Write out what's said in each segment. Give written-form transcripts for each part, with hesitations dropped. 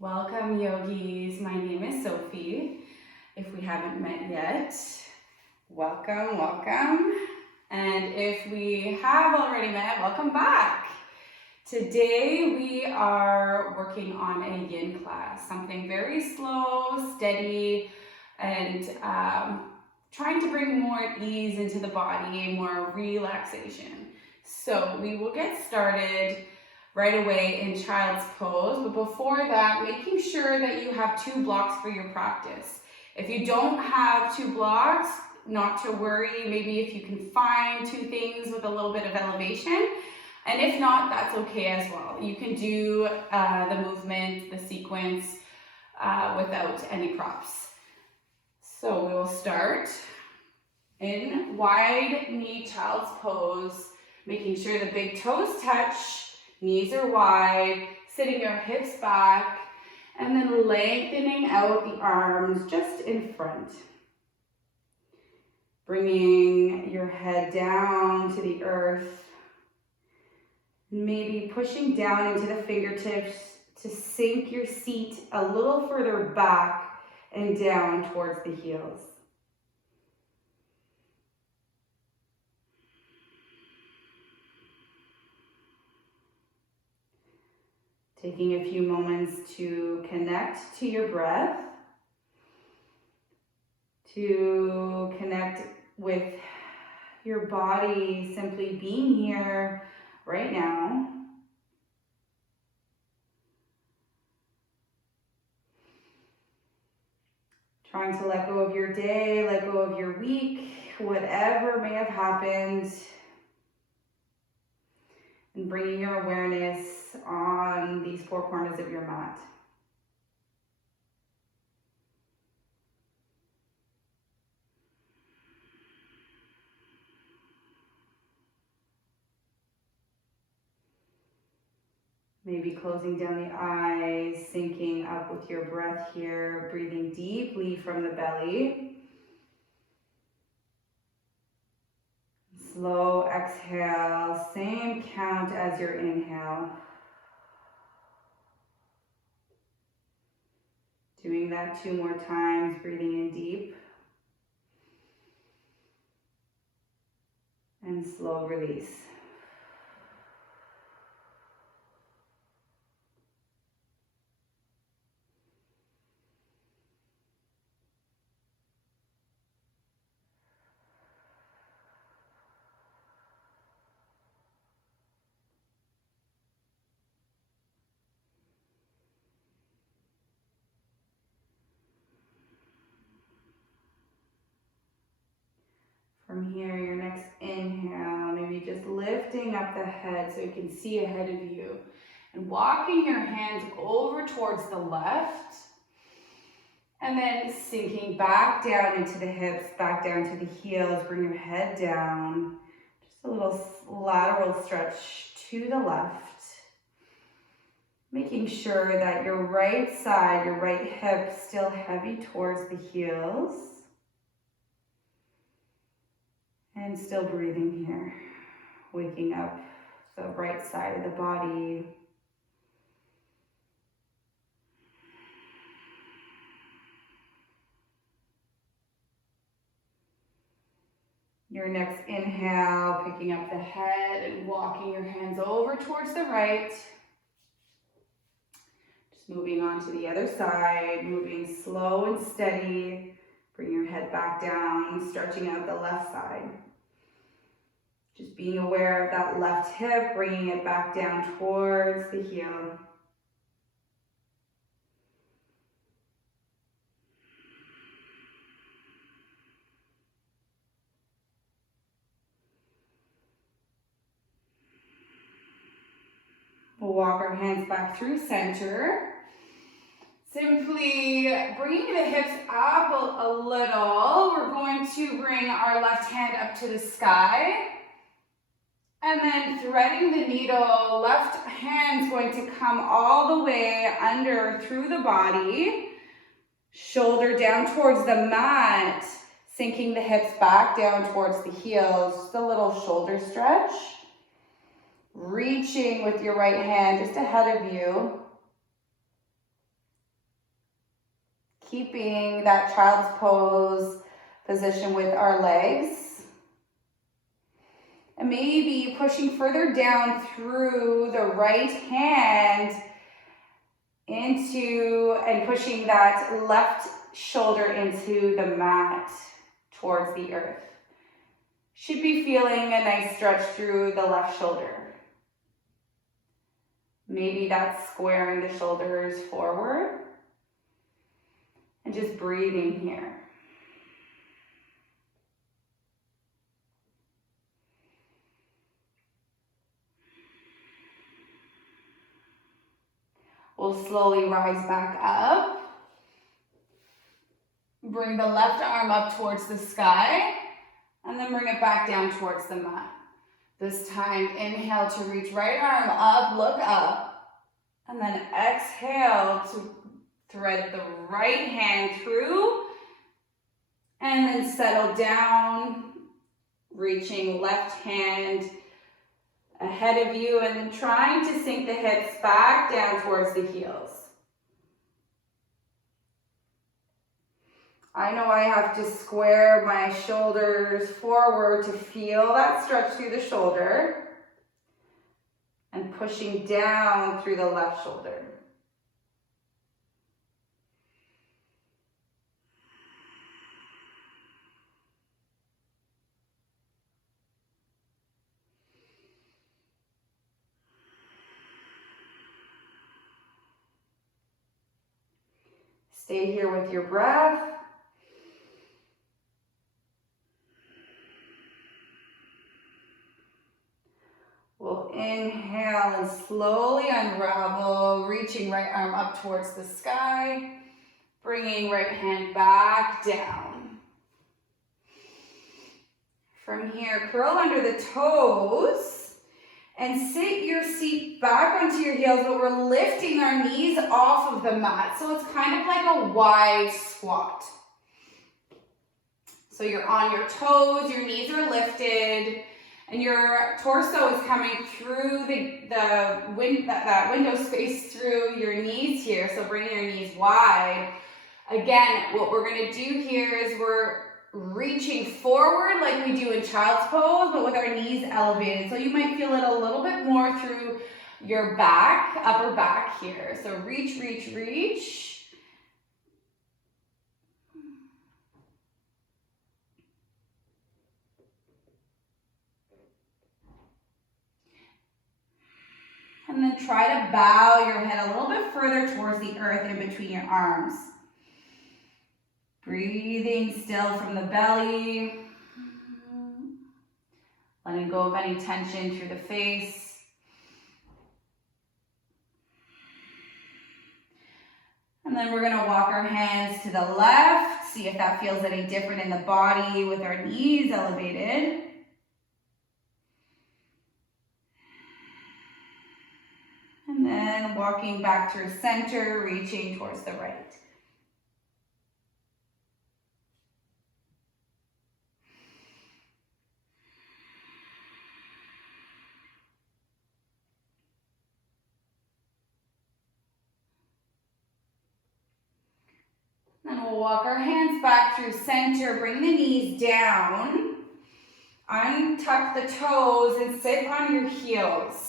Welcome, yogis. My name is Sophie. If we haven't met yet, welcome, welcome. And if we have already met, welcome back. Today we are working on a yin class, something very slow, steady, and trying to bring more ease into the body, more relaxation. So we will get started right away in child's pose, but before that, making sure that you have 2 blocks for your practice. If you don't have 2 blocks, not to worry, maybe if you can find 2 things with a little bit of elevation, and if not, that's okay as well. You can do the movement, the sequence without any props. So we will start in wide knee child's pose, making sure the big toes touch, knees are wide, sitting your hips back, and then lengthening out the arms just in front. Bringing your head down to the earth, maybe pushing down into the fingertips to sink your seat a little further back and down towards the heels. Taking a few moments to connect to your breath, to connect with your body simply being here right now. Trying to let go of your day, let go of your week, whatever may have happened, and bringing your awareness on these 4 corners of your mat. Maybe closing down the eyes, syncing up with your breath here, breathing deeply from the belly. Slow exhale, same count as your inhale. Doing that 2 more times, breathing in deep. And slow release. From here, your next inhale, maybe just lifting up the head so you can see ahead of you. And walking your hands over towards the left. And then sinking back down into the hips, back down to the heels. Bring your head down. Just a little lateral stretch to the left. Making sure that your right side, your right hip, still heavy towards the heels. And still breathing here, waking up the right side of the body. Your next inhale, picking up the head and walking your hands over towards the right. Just moving on to the other side, moving slow and steady. Bring your head back down, stretching out the left side. Just being aware of that left hip, bringing it back down towards the heel. We'll walk our hands back through center. Simply bringing the hips up a little. We're going to bring our left hand up to the sky. And then threading the needle, left hand's going to come all the way under through the body. Shoulder down towards the mat, sinking the hips back down towards the heels. Just a little shoulder stretch. Reaching with your right hand just ahead of you. keeping that child's pose position with our legs. And maybe pushing further down through the right hand into and pushing that left shoulder into the mat towards the earth. Should be feeling a nice stretch through the left shoulder. Maybe that's squaring the shoulders forward and just breathing here. We'll slowly rise back up. Bring the left arm up towards the sky and then bring it back down towards the mat. This time, inhale to reach right arm up, look up, and then exhale to thread the right hand through and then settle down, reaching left hand ahead of you and then trying to sink the hips back down towards the heels. I know I have to square my shoulders forward to feel that stretch through the shoulder and pushing down through the left shoulder. Stay here with your breath. We'll inhale and slowly unravel, reaching right arm up towards the sky, bringing right hand back down. From here, curl under the toes and sit your seat back onto your heels, but we're lifting our knees off of the mat. So it's kind of like a wide squat. So you're on your toes, your knees are lifted, and your torso is coming through that window space through your knees here. So bring your knees wide. Again, what we're gonna do here is we're reaching forward like we do in child's pose, but with our knees elevated. So you might feel it a little bit more through your back, upper back here. So reach, reach, reach. And then try to bow your head a little bit further towards the earth in between your arms. Breathing still from the belly. Letting go of any tension through the face. And then we're gonna walk our hands to the left. See if that feels any different in the body with our knees elevated. And then walking back through center, reaching towards the right. Then we'll walk our hands back through center, bring the knees down, untuck the toes and sit on your heels.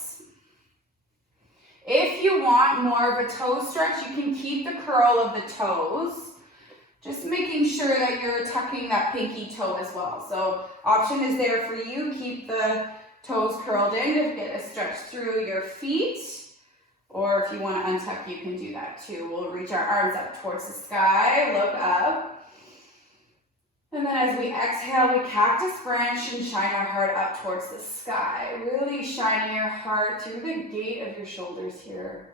If you want more of a toe stretch, you can keep the curl of the toes, just making sure that you're tucking that pinky toe as well. So option is there for you. Keep the toes curled in to get a stretch through your feet. Or if you want to untuck, you can do that too. We'll reach our arms up towards the sky, look up. And then as we exhale, we cactus branch and shine our heart up towards the sky. Really shining your heart through the gate of your shoulders here.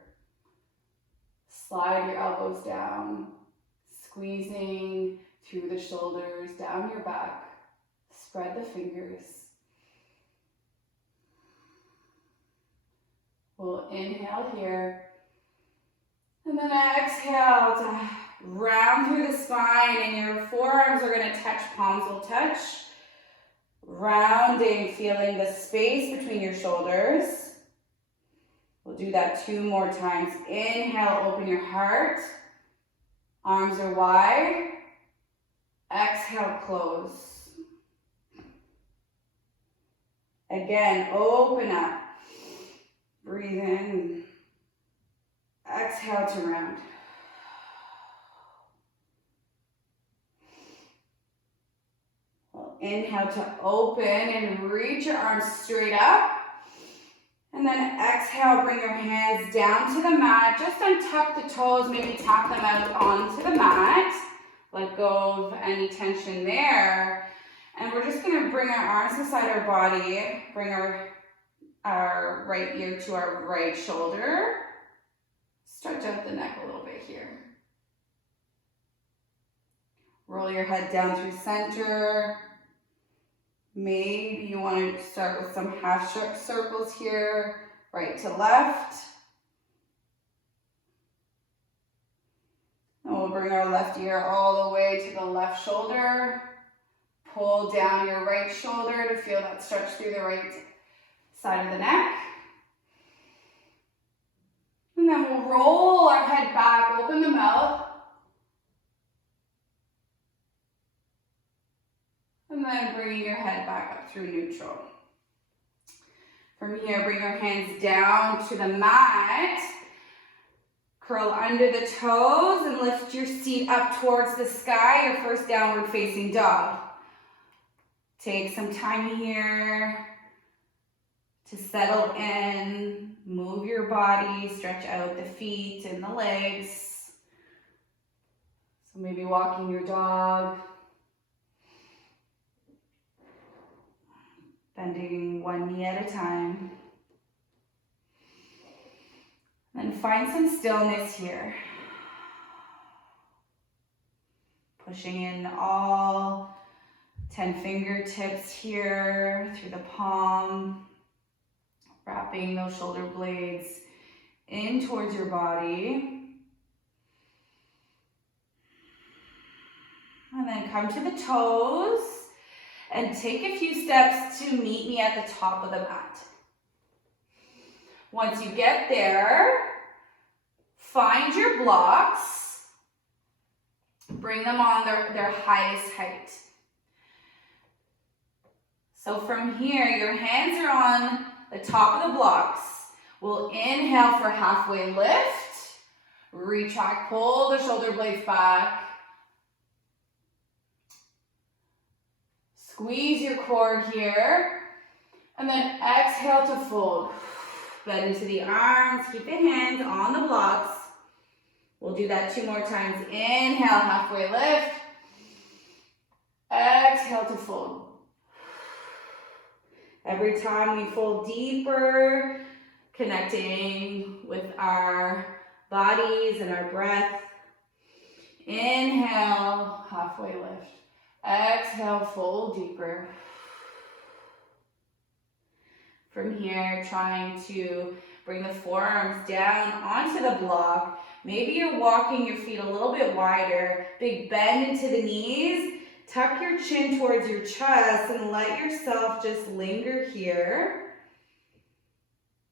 Slide your elbows down, squeezing through the shoulders, down your back. Spread the fingers. We'll inhale here. And then exhale to round through the spine, and your forearms are going to touch, palms will touch. Rounding, feeling the space between your shoulders. We'll do that 2 more times. Inhale, open your heart. Arms are wide. Exhale, close. Again, open up. Breathe in. Exhale to round. Inhale to open and reach your arms straight up. And then exhale, bring your hands down to the mat. Just untuck the toes, maybe tap them out onto the mat. Let go of any tension there. And we're just gonna bring our arms beside our body. Bring our right ear to our right shoulder. Stretch out the neck a little bit here. Roll your head down through center. Maybe you want to start with some half circles here, right to left. And we'll bring our left ear all the way to the left shoulder. Pull down your right shoulder to feel that stretch through the right side of the neck. And then we'll roll our head back, open the mouth. And then bringing your head back up through neutral. From here, bring your hands down to the mat. Curl under the toes and lift your seat up towards the sky, your first downward facing dog. Take some time here to settle in. Move your body, stretch out the feet and the legs. So maybe walking your dog. Bending one knee at a time. Then find some stillness here. Pushing in all 10 fingertips here through the palm. Wrapping those shoulder blades in towards your body. And then come to the toes. And take a few steps to meet me at the top of the mat. Once you get there, find your blocks. Bring them on their highest height. So from here, your hands are on the top of the blocks. We'll inhale for halfway lift. Retract, pull the shoulder blades back. Squeeze your core here, and then exhale to fold. Bend into the arms, keep the hands on the blocks. We'll do that 2 more times. Inhale, halfway lift. Exhale to fold. Every time we fold deeper, connecting with our bodies and our breath. Inhale, halfway lift. Exhale, fold deeper. From here, trying to bring the forearms down onto the block. Maybe you're walking your feet a little bit wider. Big bend into the knees. Tuck your chin towards your chest and let yourself just linger here.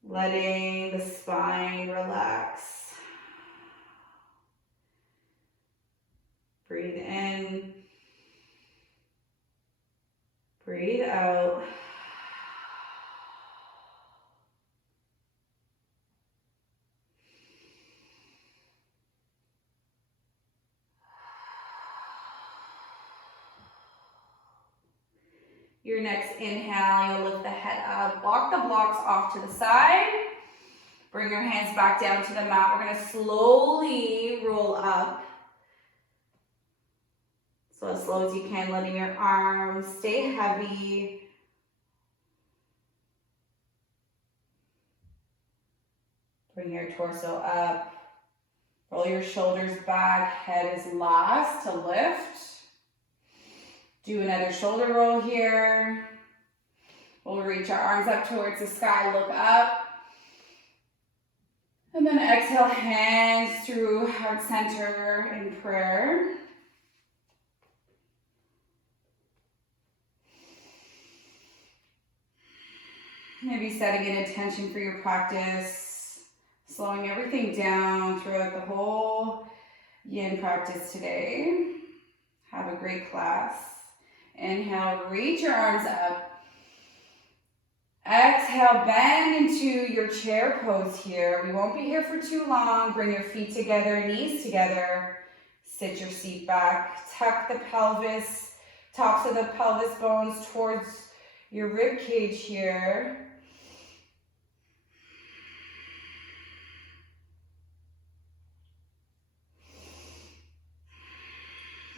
Letting the spine relax. Breathe in. Breathe out. Your next inhale, you'll lift the head up, walk the blocks off to the side. Bring your hands back down to the mat. We're going to slowly roll up. So as slow as you can, letting your arms stay heavy. Bring your torso up. Roll your shoulders back. Head is last to lift. Do another shoulder roll here. We'll reach our arms up towards the sky, look up. And then exhale, hands through heart center in prayer. Maybe setting an intention for your practice, slowing everything down throughout the whole yin practice today. Have a great class. Inhale, reach your arms up. Exhale, bend into your chair pose here. We won't be here for too long. Bring your feet together, knees together. Sit your seat back. Tuck the pelvis, tops of the pelvis bones towards your rib cage here.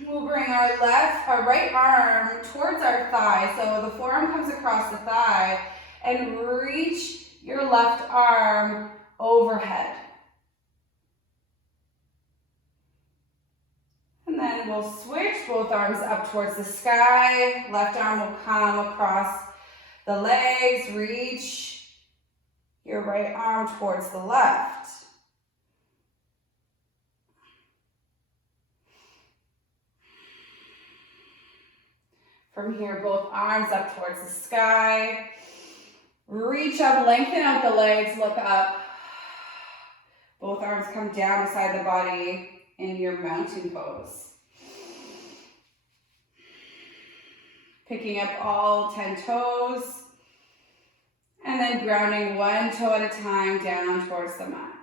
We'll bring our right arm towards our thigh. So the forearm comes across the thigh, and reach your left arm overhead. And then we'll switch both arms up towards the sky. Left arm will come across the legs. Reach your right arm towards the left. From here, both arms up towards the sky. Reach up, lengthen out the legs, look up. Both arms come down beside the body in your mountain pose. Picking up all 10 toes. And then grounding one toe at a time down towards the mat.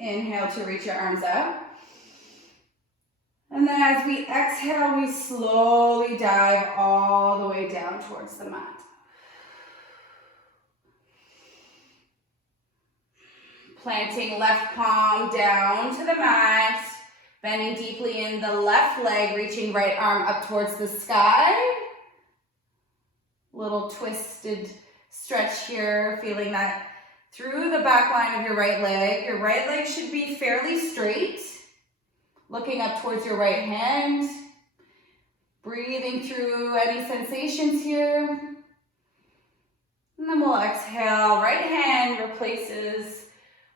Inhale to reach your arms up. And then as we exhale, we slowly dive all the way down towards the mat. Planting left palm down to the mat. Bending deeply in the left leg, reaching right arm up towards the sky. Little twisted stretch here, feeling that through the back line of your right leg. Your right leg should be fairly straight. Looking up towards your right hand. Breathing through any sensations here. And then we'll exhale. Right hand replaces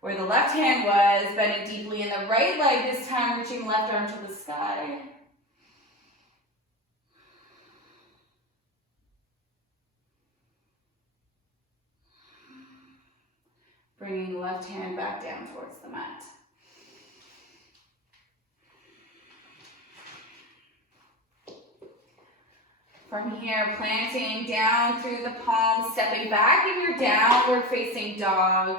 where the left hand was. Bending deeply in the right leg this time. Reaching left arm to the sky. Bringing left hand back down towards the mat. From here, planting down through the palms, stepping back in your downward facing dog.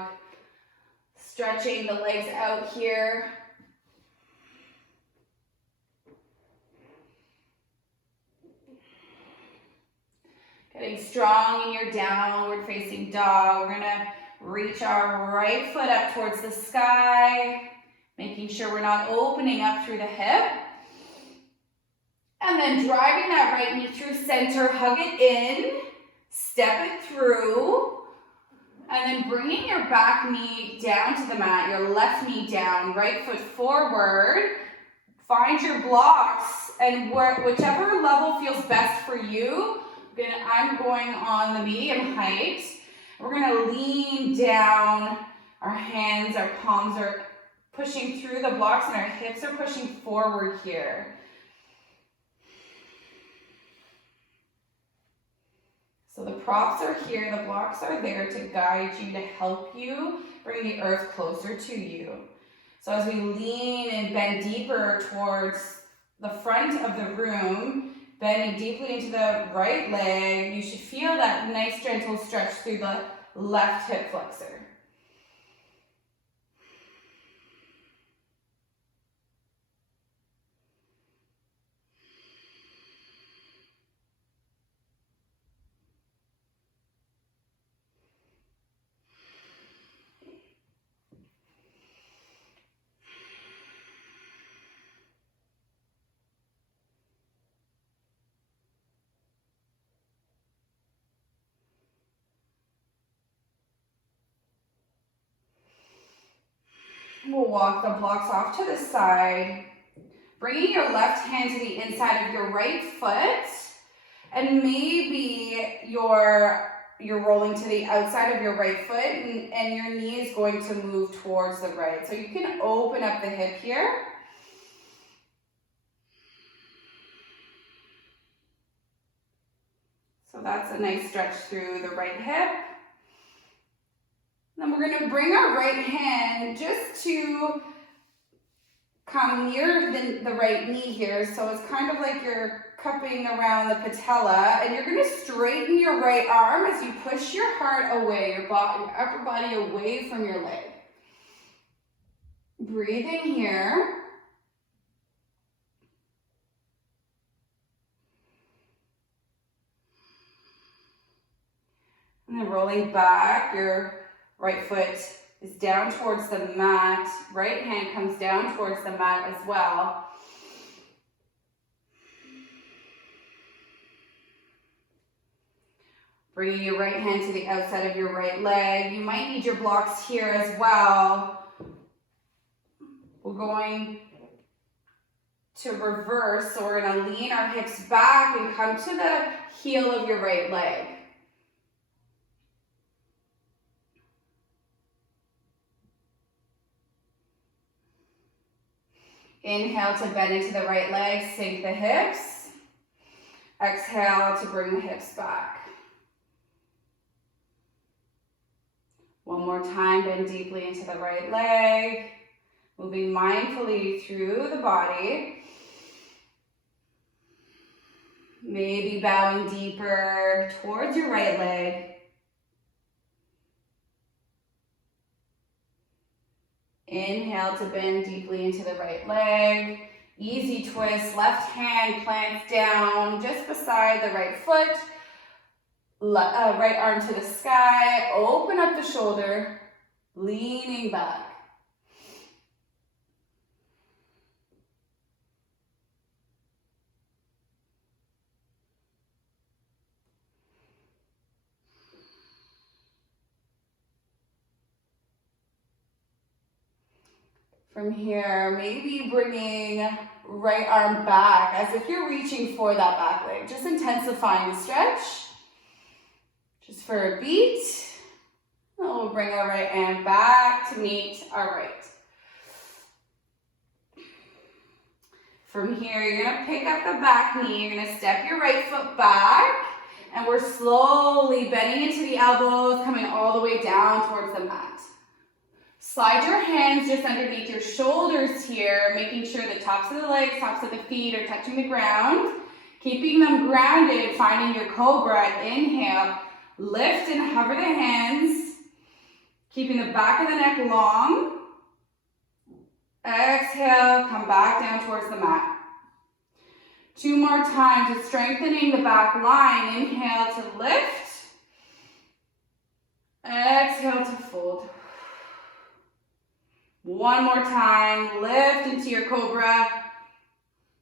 Stretching the legs out here. Getting strong in your downward facing dog. We're gonna reach our right foot up towards the sky, making sure we're not opening up through the hip. And then driving that right knee through center, hug it in, step it through, and then bringing your back knee down to the mat, your left knee down, right foot forward. Find your blocks, and whichever level feels best for you. I'm going on the medium height. We're gonna lean down, our hands, our palms are pushing through the blocks and our hips are pushing forward here. So the props are here, the blocks are there to guide you, to help you bring the earth closer to you. So as we lean and bend deeper towards the front of the room, bending deeply into the right leg, you should feel that nice gentle stretch through the left hip flexor. We'll walk the blocks off to the side, bringing your left hand to the inside of your right foot, and maybe you're rolling to the outside of your right foot, and your knee is going to move towards the right. So you can open up the hip here. So that's a nice stretch through the right hip. Then we're going to bring our right hand just to come near the right knee here. So it's kind of like you're cupping around the patella, and you're going to straighten your right arm as you push your heart away, your upper body away from your leg. Breathing here. And then rolling back, your right foot is down towards the mat. Right hand comes down towards the mat as well. Bringing your right hand to the outside of your right leg. You might need your blocks here as well. We're going to reverse, so we're going to lean our hips back and come to the heel of your right leg. Inhale to bend into the right leg, sink the hips. Exhale to bring the hips back. One more time, bend deeply into the right leg. Moving mindfully through the body. Maybe bowing deeper towards your right leg. Inhale to bend deeply into the right leg. Easy twist, left hand plants down just beside the right foot. Right arm to the sky. Open up the shoulder, leaning back. From here, maybe bringing right arm back as if you're reaching for that back leg. Just intensifying the stretch. Just for a beat. And we'll bring our right hand back to meet our right. From here, you're going to pick up the back knee. You're going to step your right foot back. And we're slowly bending into the elbows, coming all the way down towards the mat. Slide your hands just underneath your shoulders here, making sure the tops of the legs, tops of the feet are touching the ground. Keeping them grounded, finding your Cobra. Inhale, lift and hover the hands. Keeping the back of the neck long. Exhale, come back down towards the mat. 2 more times, just strengthening the back line. Inhale to lift. Exhale to fold. 1 more time, lift into your Cobra.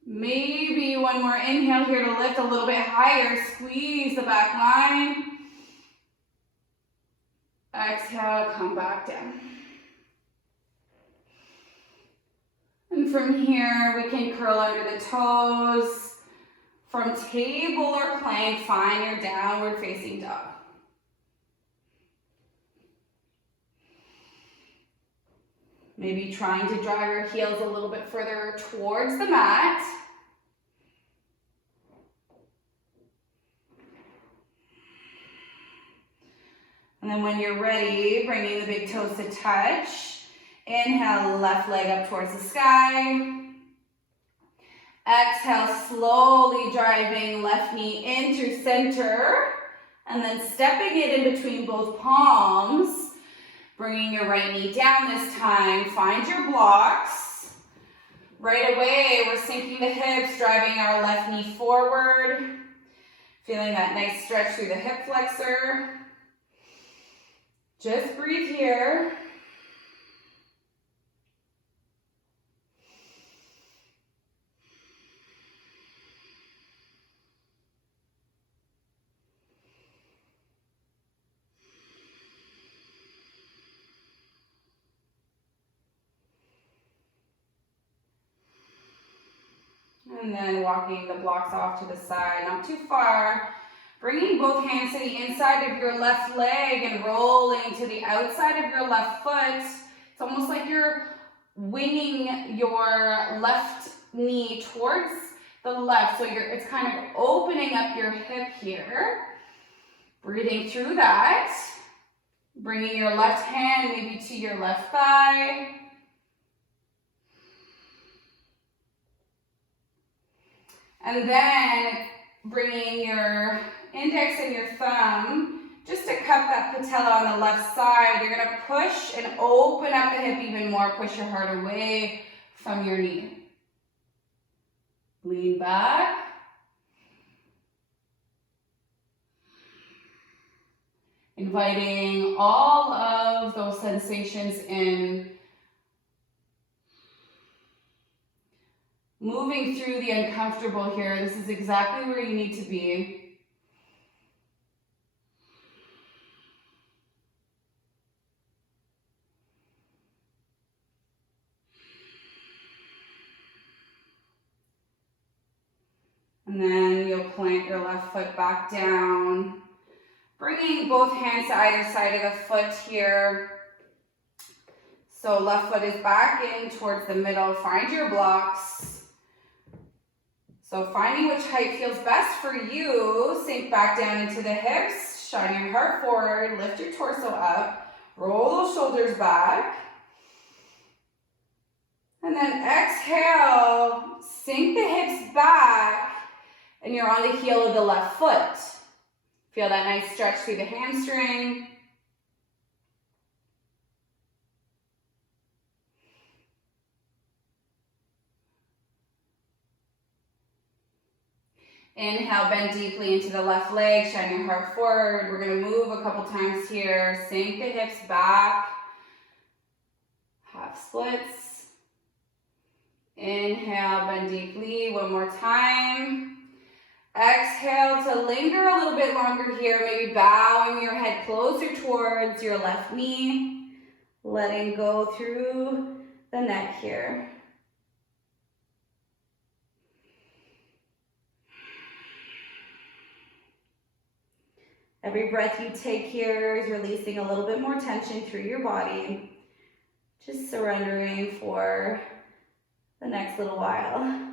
Maybe one more inhale here to lift a little bit higher. Squeeze the back line. Exhale, come back down. And from here, we can curl under the toes. From table or plank, find your downward facing dog. Maybe trying to drive your heels a little bit further towards the mat. And then when you're ready, bringing the big toes to touch. Inhale, left leg up towards the sky. Exhale, slowly driving left knee into center. And then stepping it in between both palms. Bringing your right knee down this time. Find your blocks. Right away, we're sinking the hips, driving our left knee forward. Feeling that nice stretch through the hip flexor. Just breathe here. And then walking the blocks off to the side, not too far. Bringing both hands to the inside of your left leg and rolling to the outside of your left foot. It's almost like you're winging your left knee towards the left. So it's kind of opening up your hip here. Breathing through that. Bringing your left hand maybe to your left thigh. And then bringing your index and your thumb just to cup that patella on the left side. You're going to push and open up the hip even more. Push your heart away from your knee. Lean back. Inviting all of those sensations in. Moving through the uncomfortable here. This is exactly where you need to be. And then you'll plant your left foot back down. Bringing both hands to either side of the foot here. So left foot is back in towards the middle. Find your blocks. So finding which height feels best for you. Sink back down into the hips. Shine your heart forward. Lift your torso up. Roll those shoulders back. And then exhale. Sink the hips back. And you're on the heel of the left foot. Feel that nice stretch through the hamstring. Inhale, bend deeply into the left leg, shine your heart forward. We're going to move a couple times here. Sink the hips back. Half splits. Inhale, bend deeply. One more time. Exhale to linger a little bit longer here, maybe bowing your head closer towards your left knee, letting go through the neck here. Every breath you take here is releasing a little bit more tension through your body, just surrendering for the next little while.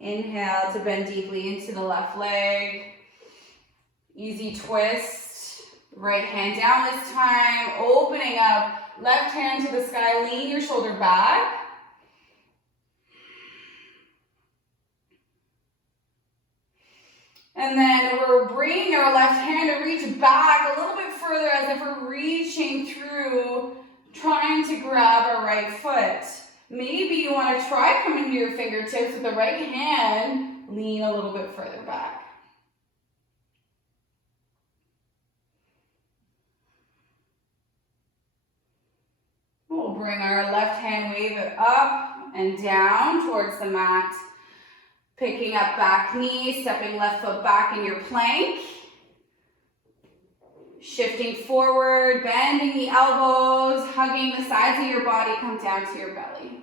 Inhale to bend deeply into the left leg. Easy twist. Right hand down this time. Opening up. Left hand to the sky. Lean your shoulder back. And then we're bringing our left hand to reach back a little bit further as if we're reaching through, trying to grab our right foot. Maybe you want to try coming to your fingertips with the right hand. Lean a little bit further back. We'll bring our left hand, wave it up and down towards the mat. Picking up back knee, stepping left foot back in your plank. Shifting forward, bending the elbows, hugging the sides of your body, come down to your belly.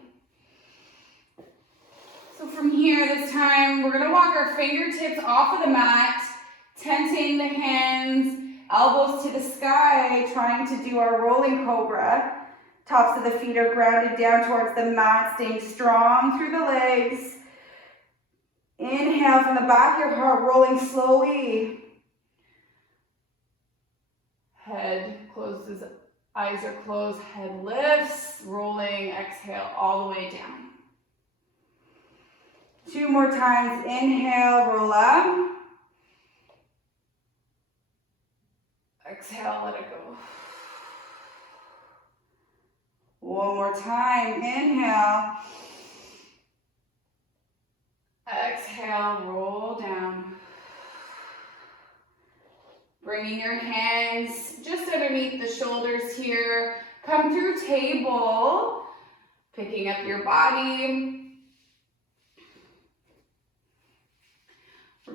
So from here, this time, we're gonna walk our fingertips off of the mat, tenting the hands, elbows to the sky, trying to do our rolling cobra. Tops of the feet are grounded down towards the mat, staying strong through the legs. Inhale from the back, your heart rolling slowly. Head closes, eyes are closed, head lifts, rolling, exhale all the way down. 2 more times, inhale, roll up. Exhale, let it go. 1 more time, inhale. Exhale, roll down. Bringing your hands just underneath the shoulders here. Come through table. Picking up your body.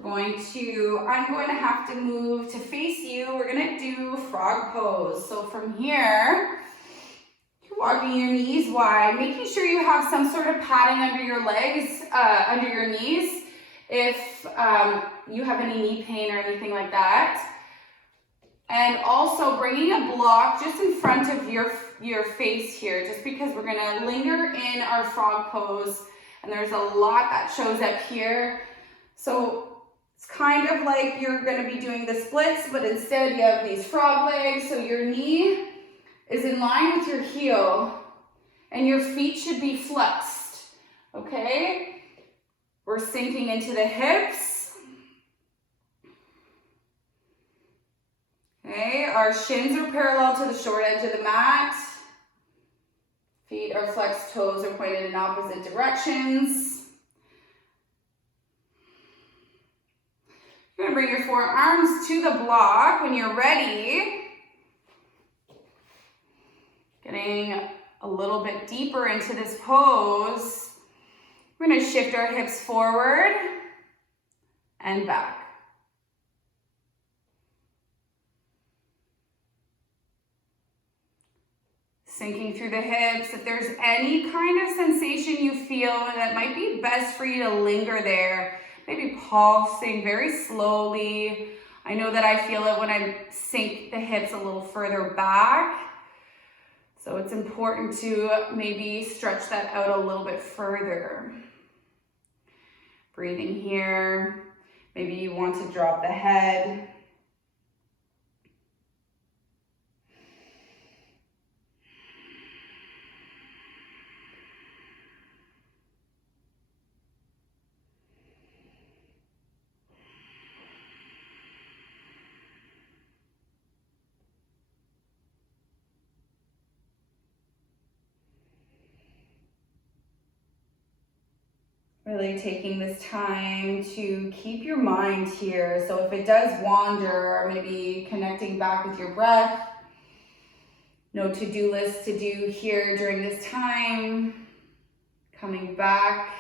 I'm going to have to move to face you. We're going to do frog pose. So from here, you're walking your knees wide, making sure you have some sort of padding under your legs, under your knees, if you have any knee pain or anything like that. And also bringing a block just in front of your face here, just because we're gonna linger in our frog pose, and there's a lot that shows up here. So It's kind of like you're going to be doing the splits, but instead you have these frog legs, so your knee is in line with your heel and your feet should be flexed, okay? We're sinking into the hips. Okay, our shins are parallel to the short edge of the mat. Feet are flexed, toes are pointed in opposite directions. You're gonna bring your forearms to the block when you're ready. Getting a little bit deeper into this pose. We're gonna shift our hips forward and back. Sinking through the hips. If there's any kind of sensation you feel that might be best for you to linger there, maybe pulsing very slowly. I know that I feel it when I sink the hips a little further back. So it's important to maybe stretch that out a little bit further. Breathing here. Maybe you want to drop the head. Really taking this time to keep your mind here. So if it does wander, maybe connecting back with your breath. No to-do list to do here during this time. Coming back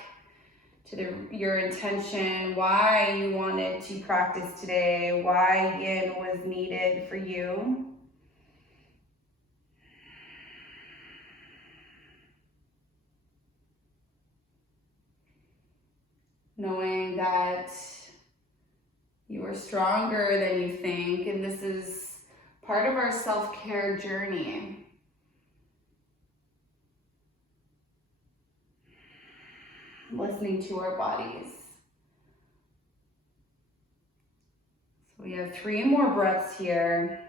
to your intention, why you wanted to practice today, why YIN was needed for you. Knowing that you are stronger than you think, and this is part of our self-care journey. Listening to our bodies. So we have 3 more breaths here.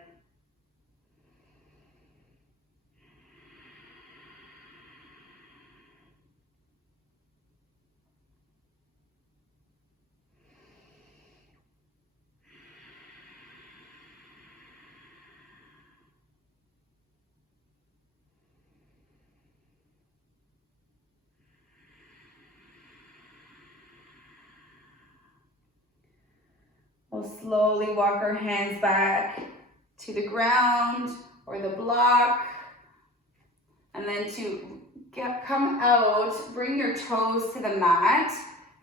We'll slowly walk our hands back to the ground or the block. And then to come out, bring your toes to the mat,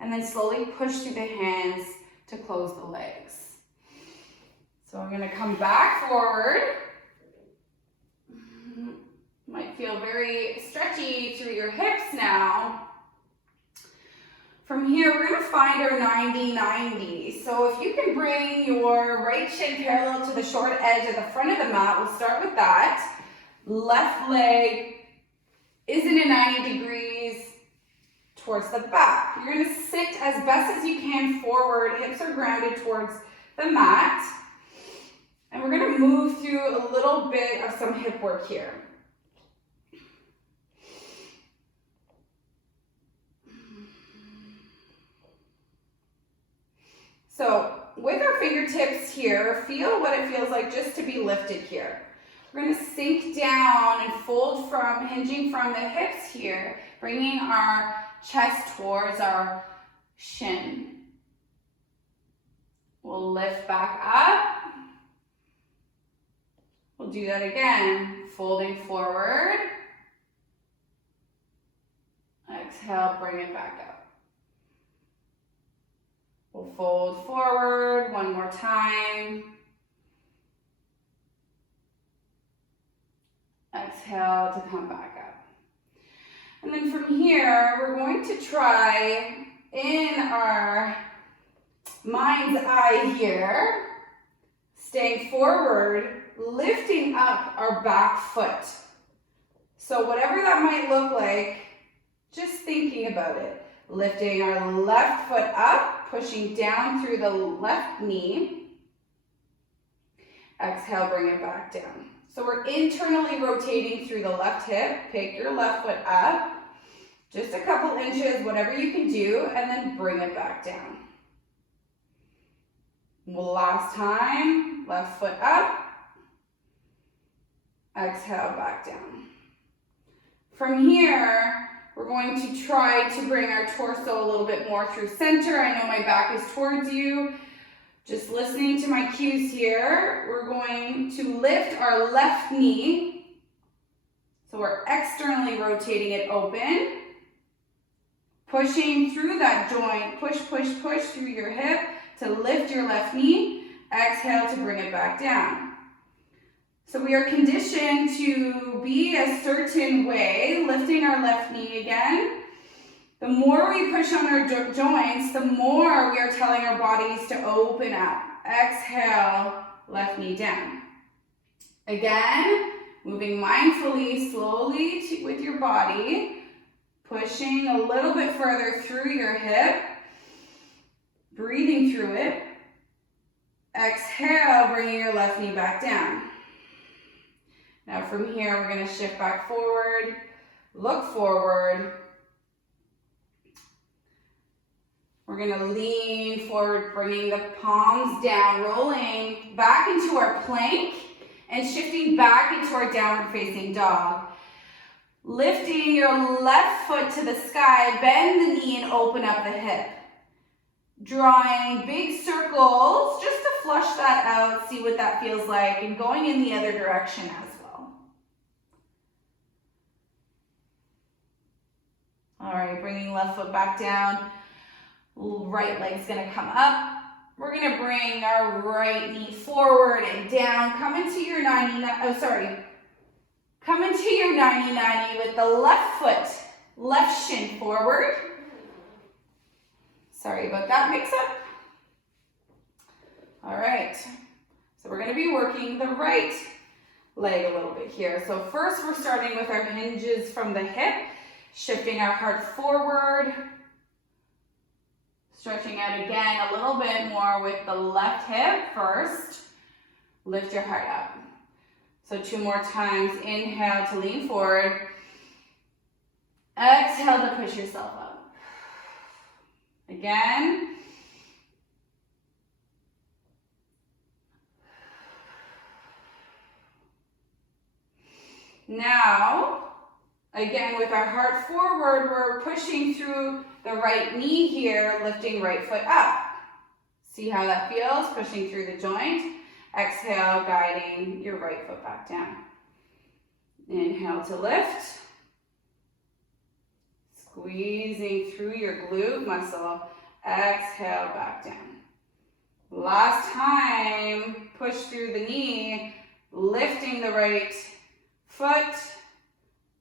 and then slowly push through the hands to close the legs. So I'm gonna come back forward. Might feel very stretchy through your hips now. From here, we're gonna find our 90-90. So if you can bring your right shin parallel to the short edge at the front of the mat, we'll start with that. Left leg isn't at 90 degrees towards the back. You're gonna sit as best as you can forward, hips are grounded towards the mat. And we're gonna move through a little bit of some hip work here. So with our fingertips here, feel what it feels like just to be lifted here. We're going to sink down and fold from, hinging from the hips here, bringing our chest towards our shin. We'll lift back up. We'll do that again, folding forward. Exhale, bring it back up. We'll fold forward one more time. Exhale to come back up. And then from here, we're going to try in our mind's eye here, staying forward, lifting up our back foot. So whatever that might look like, just thinking about it. Lifting our left foot up, pushing down through the left knee. Exhale, bring it back down. So we're internally rotating through the left hip. Pick your left foot up, just a couple inches, whatever you can do, and then bring it back down. Last time, left foot up. Exhale, back down. From here, we're going to try to bring our torso a little bit more through center. I know my back is towards you. Just listening to my cues here, we're going to lift our left knee. So we're externally rotating it open. Pushing through that joint, push, push, push through your hip to lift your left knee. Exhale to bring it back down. So we are conditioned to be a certain way, lifting our left knee again. The more we push on our joints, the more we are telling our bodies to open up. Exhale, left knee down. Again, moving mindfully, slowly with your body, pushing a little bit further through your hip, breathing through it. Exhale, bringing your left knee back down. Now from here, we're going to shift back forward, look forward. We're going to lean forward, bringing the palms down, rolling back into our plank and shifting back into our downward facing dog. Lifting your left foot to the sky, bend the knee and open up the hip. Drawing big circles just to flush that out, see what that feels like, and going in the other direction as well. All right, bringing left foot back down. Right leg's gonna come up. We're gonna bring our right knee forward and down. Come into your 90-90 with the left foot, left shin forward. Sorry about that mix-up. All right, so we're gonna be working the right leg a little bit here. So first we're starting with our hinges from the hip, shifting our heart forward, stretching out again a little bit more with the left hip first. Lift your heart up. So 2 more times. Inhale to lean forward. Exhale to push yourself up. Again. Now, again with our heart forward, we're pushing through the right knee here, lifting right foot up. See how that feels? Pushing through the joint. Exhale, guiding your right foot back down. Inhale to lift. Squeezing through your glute muscle. Exhale, back down. Last time, push through the knee, lifting the right foot.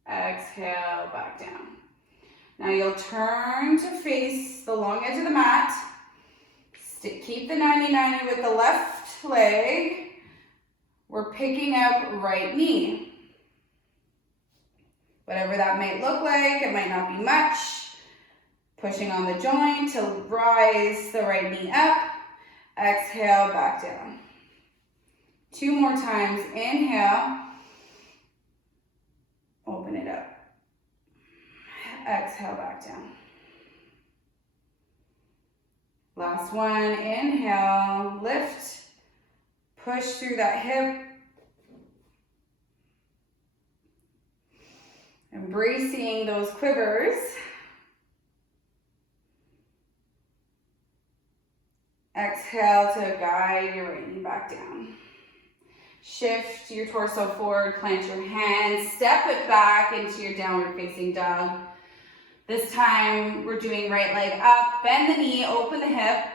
Exhale, back down. Now you'll turn to face the long edge of the mat. Keep the 90-90 with the left leg. We're picking up right knee. Whatever that might look like, it might not be much. Pushing on the joint to rise the right knee up. Exhale, back down. 2 more times. Inhale. Open it up. Exhale, back down. Last one. Inhale, lift. Push through that hip. Embracing those quivers. Exhale to guide your right knee back down. Shift your torso forward, plant your hands, step it back into your downward facing dog. This time we're doing right leg up, bend the knee, open the hip,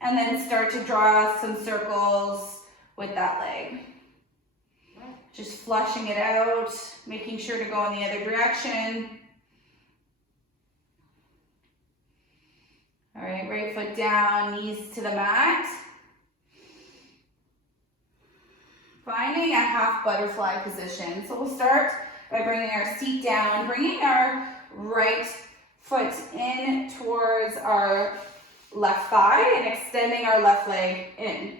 and then start to draw some circles with that leg. Just flushing it out, making sure to go in the other direction. All right, right foot down, knees to the mat. Finding a half butterfly position. So we'll start by bringing our seat down, bringing our right foot in towards our left thigh and extending our left leg in.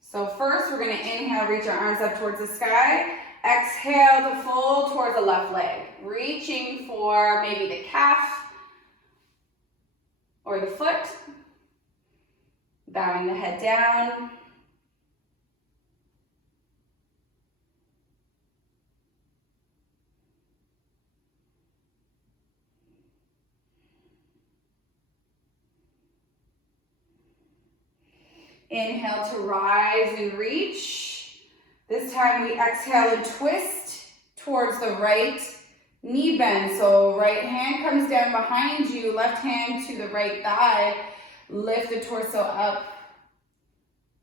So first, we're going to inhale, reach our arms up towards the sky. Exhale to fold towards the left leg, reaching for maybe the calf or the foot. Bowing the head down. Inhale to rise and reach. This time we exhale and twist towards the right knee bend. So right hand comes down behind you, left hand to the right thigh. Lift the torso up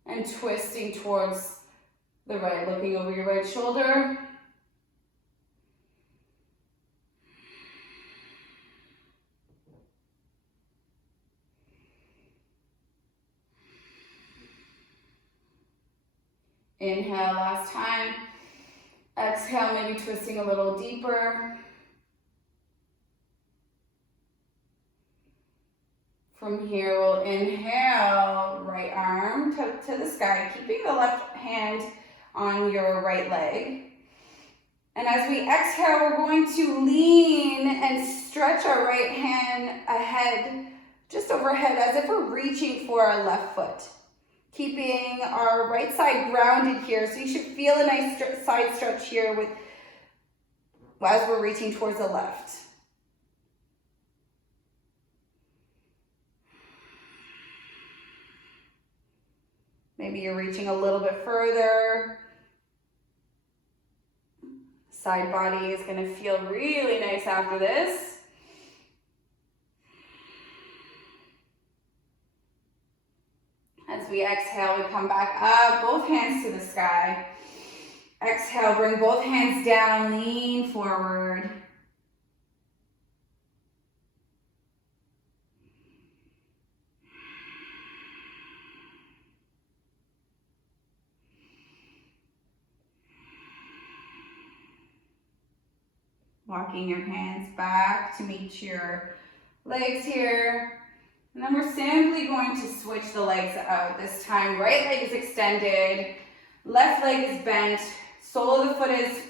and twisting towards the right, looking over your right shoulder. Inhale, last time. Exhale, maybe twisting a little deeper. From here, we'll inhale, right arm to the sky, keeping the left hand on your right leg. And as we exhale, we're going to lean and stretch our right hand ahead, just overhead, as if we're reaching for our left foot. Keeping our right side grounded here. So you should feel a nice side stretch here as we're reaching towards the left. Maybe you're reaching a little bit further. Side body is going to feel really nice after this. As we exhale, we come back up, both hands to the sky. Exhale, bring both hands down, lean forward. Walking your hands back to meet your legs here. And then we're simply going to switch the legs out. This time, right leg is extended, left leg is bent, sole of the foot is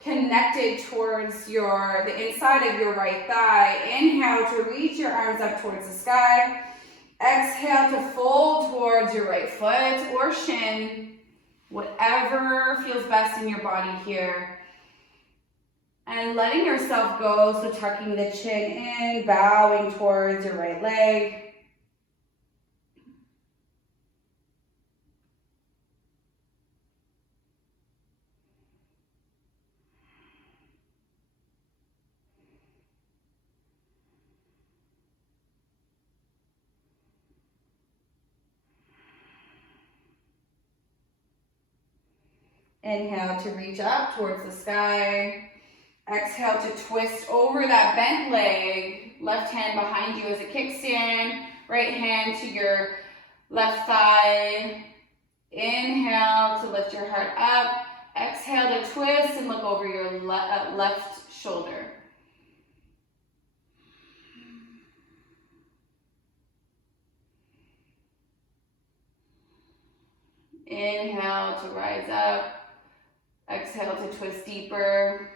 connected towards the inside of your right thigh. Inhale to reach your arms up towards the sky. Exhale to fold towards your right foot or shin, whatever feels best in your body here. And letting yourself go, so tucking the chin in, bowing towards your right leg. Inhale to reach up towards the sky. Exhale to twist over that bent leg, left hand behind you as it kicks in, right hand to your left thigh. Inhale to lift your heart up. Exhale to twist and look over your left shoulder. Inhale to rise up. Exhale to twist deeper.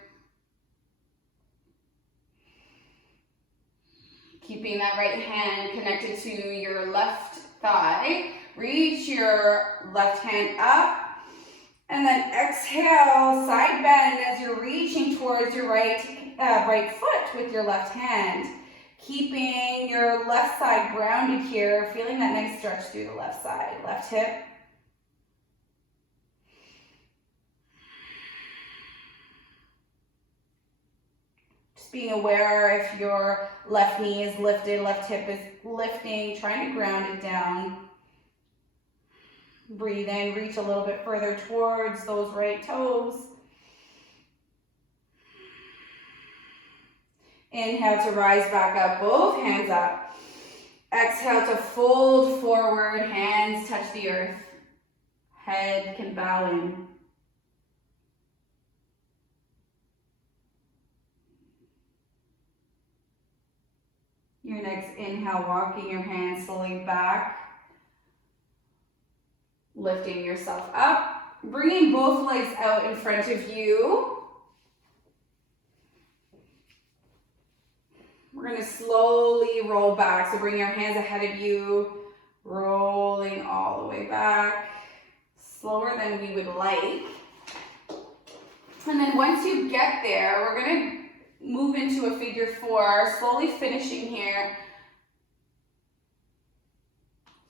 Keeping that right hand connected to your left thigh. Reach your left hand up. And then exhale, side bend as you're reaching towards your right foot with your left hand. Keeping your left side grounded here, feeling that nice stretch through the left side, left hip. Being aware if your left knee is lifted, left hip is lifting, trying to ground it down. Breathe in, reach a little bit further towards those right toes. Inhale to rise back up, both hands up. Exhale to fold forward, hands touch the earth. Head can bow in. Your next inhale, walking your hands slowly back, lifting yourself up, bringing both legs out in front of you. We're going to slowly roll back. So bring your hands ahead of you, rolling all the way back, slower than we would like. And then once you get there, we're going to move into a figure four, slowly finishing here.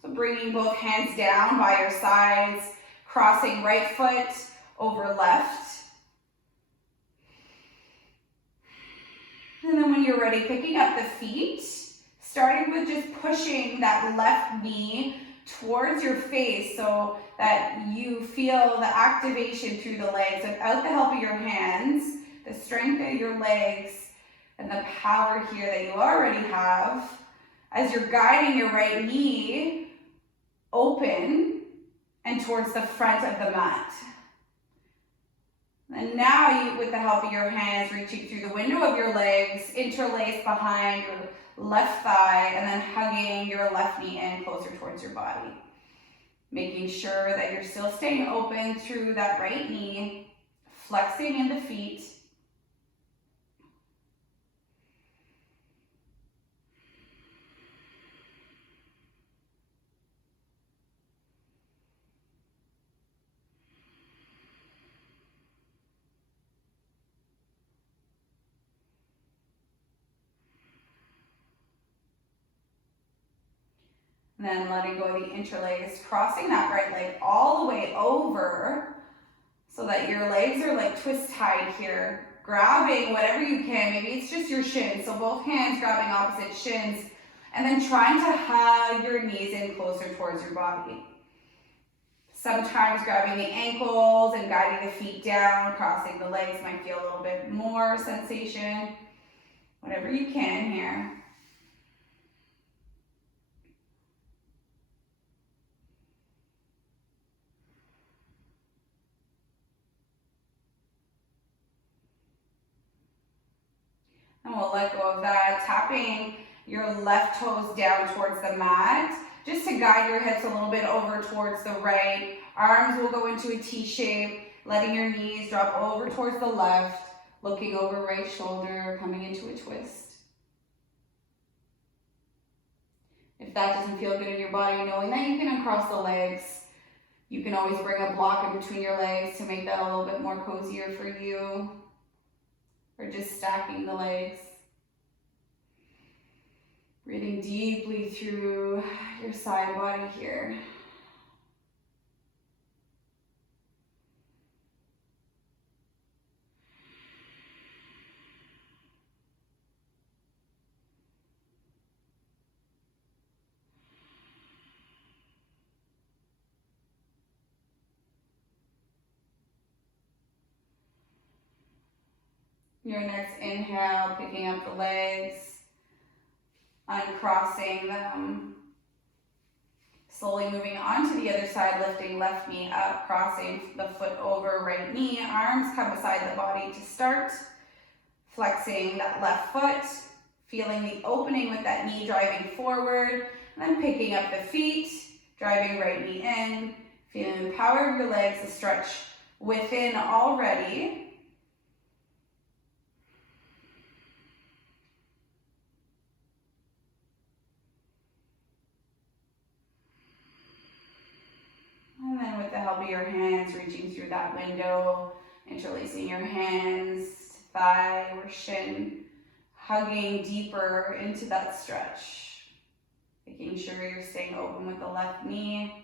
So bringing both hands down by your sides, crossing right foot over left. And then when you're ready, picking up the feet, starting with just pushing that left knee towards your face so that you feel the activation through the legs without the help of your hands, the strength of your legs, and the power here that you already have as you're guiding your right knee open and towards the front of the mat. And now with the help of your hands, reaching through the window of your legs, interlace behind your left thigh, and then hugging your left knee in closer towards your body. Making sure that you're still staying open through that right knee, flexing in the feet. Then letting go of the interlace, crossing that right leg all the way over so that your legs are like twist tied here. Grabbing whatever you can, maybe it's just your shins, so both hands grabbing opposite shins, and then trying to hug your knees in closer towards your body. Sometimes grabbing the ankles and guiding the feet down, crossing the legs might feel a little bit more sensation. Whatever you can here. And we'll let go of that, tapping your left toes down towards the mat, just to guide your hips a little bit over towards the right. Arms will go into a T shape, letting your knees drop over towards the left, looking over right shoulder, coming into a twist. If that doesn't feel good in your body, knowing that you can uncross the legs, you can always bring a block in between your legs to make that a little bit more cozier for you. Or just stacking the legs. Breathing deeply through your side body here. Your next inhale, picking up the legs, uncrossing them. Slowly moving on to the other side, lifting left knee up, crossing the foot over right knee. Arms come beside the body to start. Flexing that left foot, feeling the opening with that knee driving forward, and then picking up the feet, driving right knee in, feeling the power of your legs to stretch within already. And then with the help of your hands, reaching through that window, interlacing your hands, thigh or shin, hugging deeper into that stretch. Making sure you're staying open with the left knee.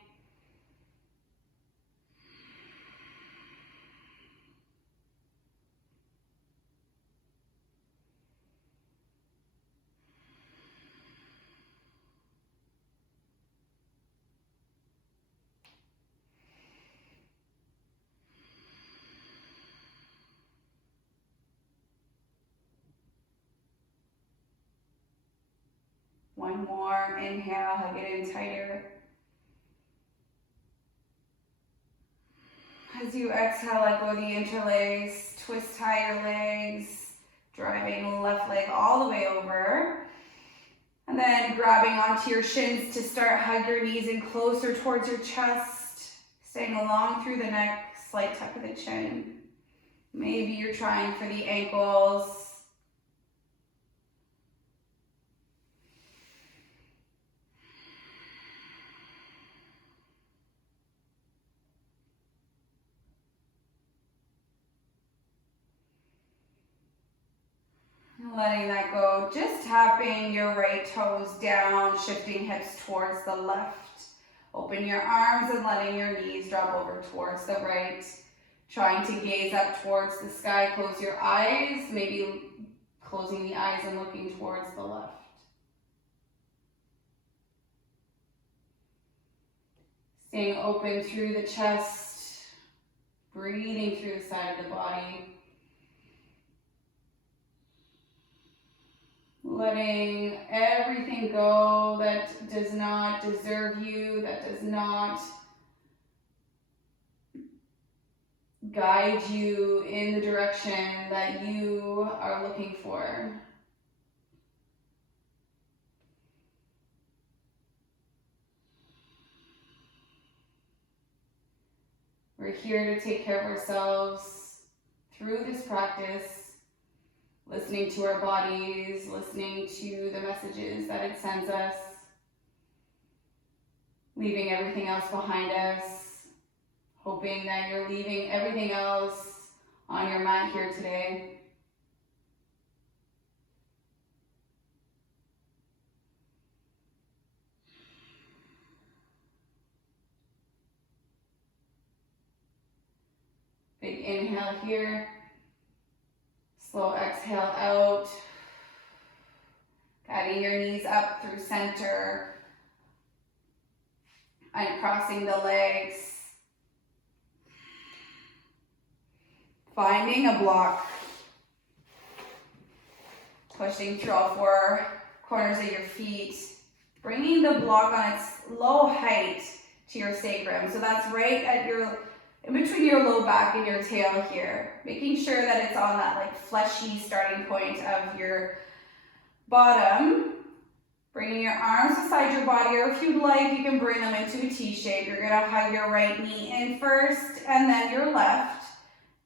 One more, inhale, hug it in tighter. As you exhale, let go of the interlace, twist tie your legs, driving left leg all the way over. then grabbing onto your shins to start, hug your knees in closer towards your chest, staying along through the neck, slight tuck of the chin. Maybe you're trying for the ankles. Letting that go, just tapping your right toes down, shifting hips towards the left. Open your arms and letting your knees drop over towards the right. Trying to gaze up towards the sky, close your eyes, maybe closing the eyes and looking towards the left. Staying open through the chest, breathing through the side of the body. Letting everything go that does not deserve you, that does not guide you in the direction that you are looking for. We're here to take care of ourselves through this practice, listening to our bodies, listening to the messages that it sends us, leaving everything else behind us, hoping that you're leaving everything else on your mat here today. Big inhale here. Slow exhale out. Guiding your knees up through center. Uncrossing the legs. Finding a block. Pushing through all four corners of your feet. Bringing the block on its low height to your sacrum. So that's right at in between your low back and your tail here. Making sure that it's on that like fleshy starting point of your bottom. Bringing your arms beside your body, or if you'd like, you can bring them into a T shape. You're gonna hug your right knee in first and then your left.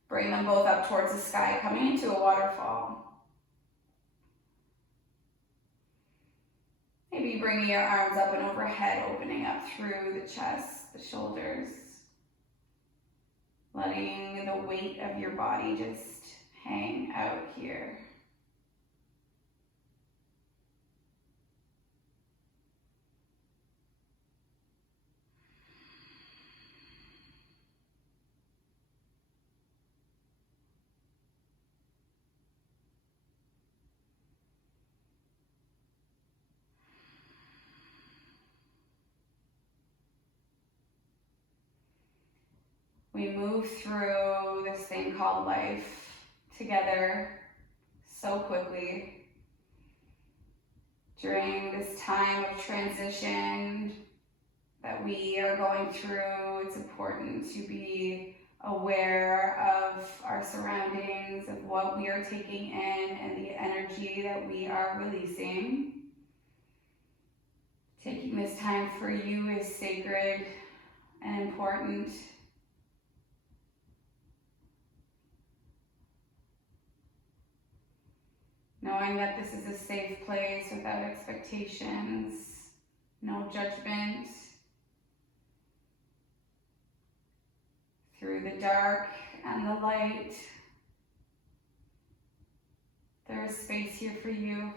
Bring them both up towards the sky, coming into a waterfall. Maybe bringing your arms up and overhead, opening up through the chest, the shoulders. Letting the weight of your body just hang out here. We move through this thing called life together so quickly. During this time of transition that we are going through, it's important to be aware of our surroundings, of what we are taking in and the energy that we are releasing. Taking this time for you is sacred and important. Knowing that this is a safe place without expectations, no judgment. Through the dark and the light, there is space here for you.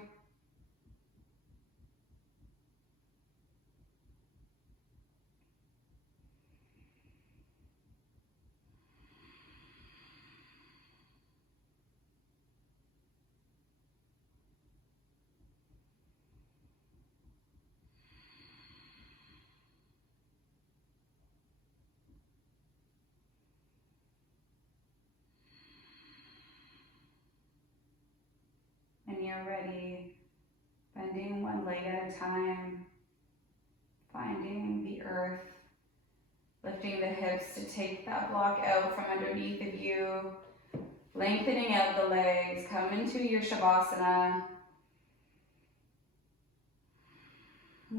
When you're ready, bending one leg at a time, finding the earth, lifting the hips to take that block out from underneath of you, lengthening out the legs, come into your Shavasana.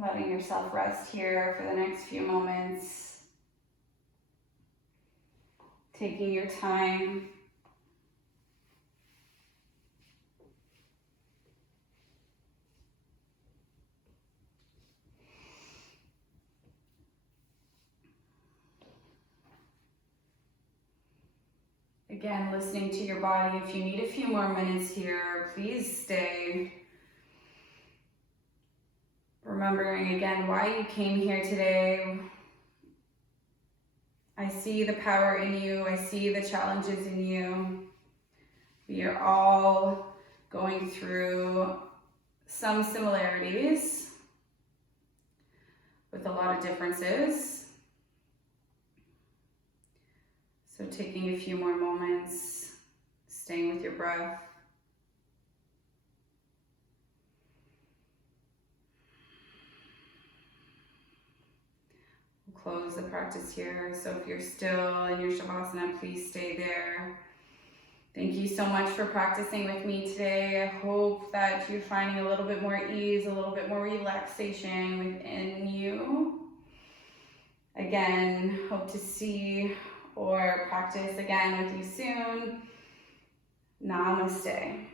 letting yourself rest here for the next few moments. Taking your time. Again, listening to your body. If you need a few more minutes here, please stay. Remembering again why you came here today. I see the power in you. I see the challenges in you. We are all going through some similarities with a lot of differences. So taking a few more moments, staying with your breath. We'll close the practice here. So if you're still in your Shavasana, please stay there. Thank you so much for practicing with me today. I hope that you're finding a little bit more ease, a little bit more relaxation within you. Again, hope to see or practice again with you soon. Namaste.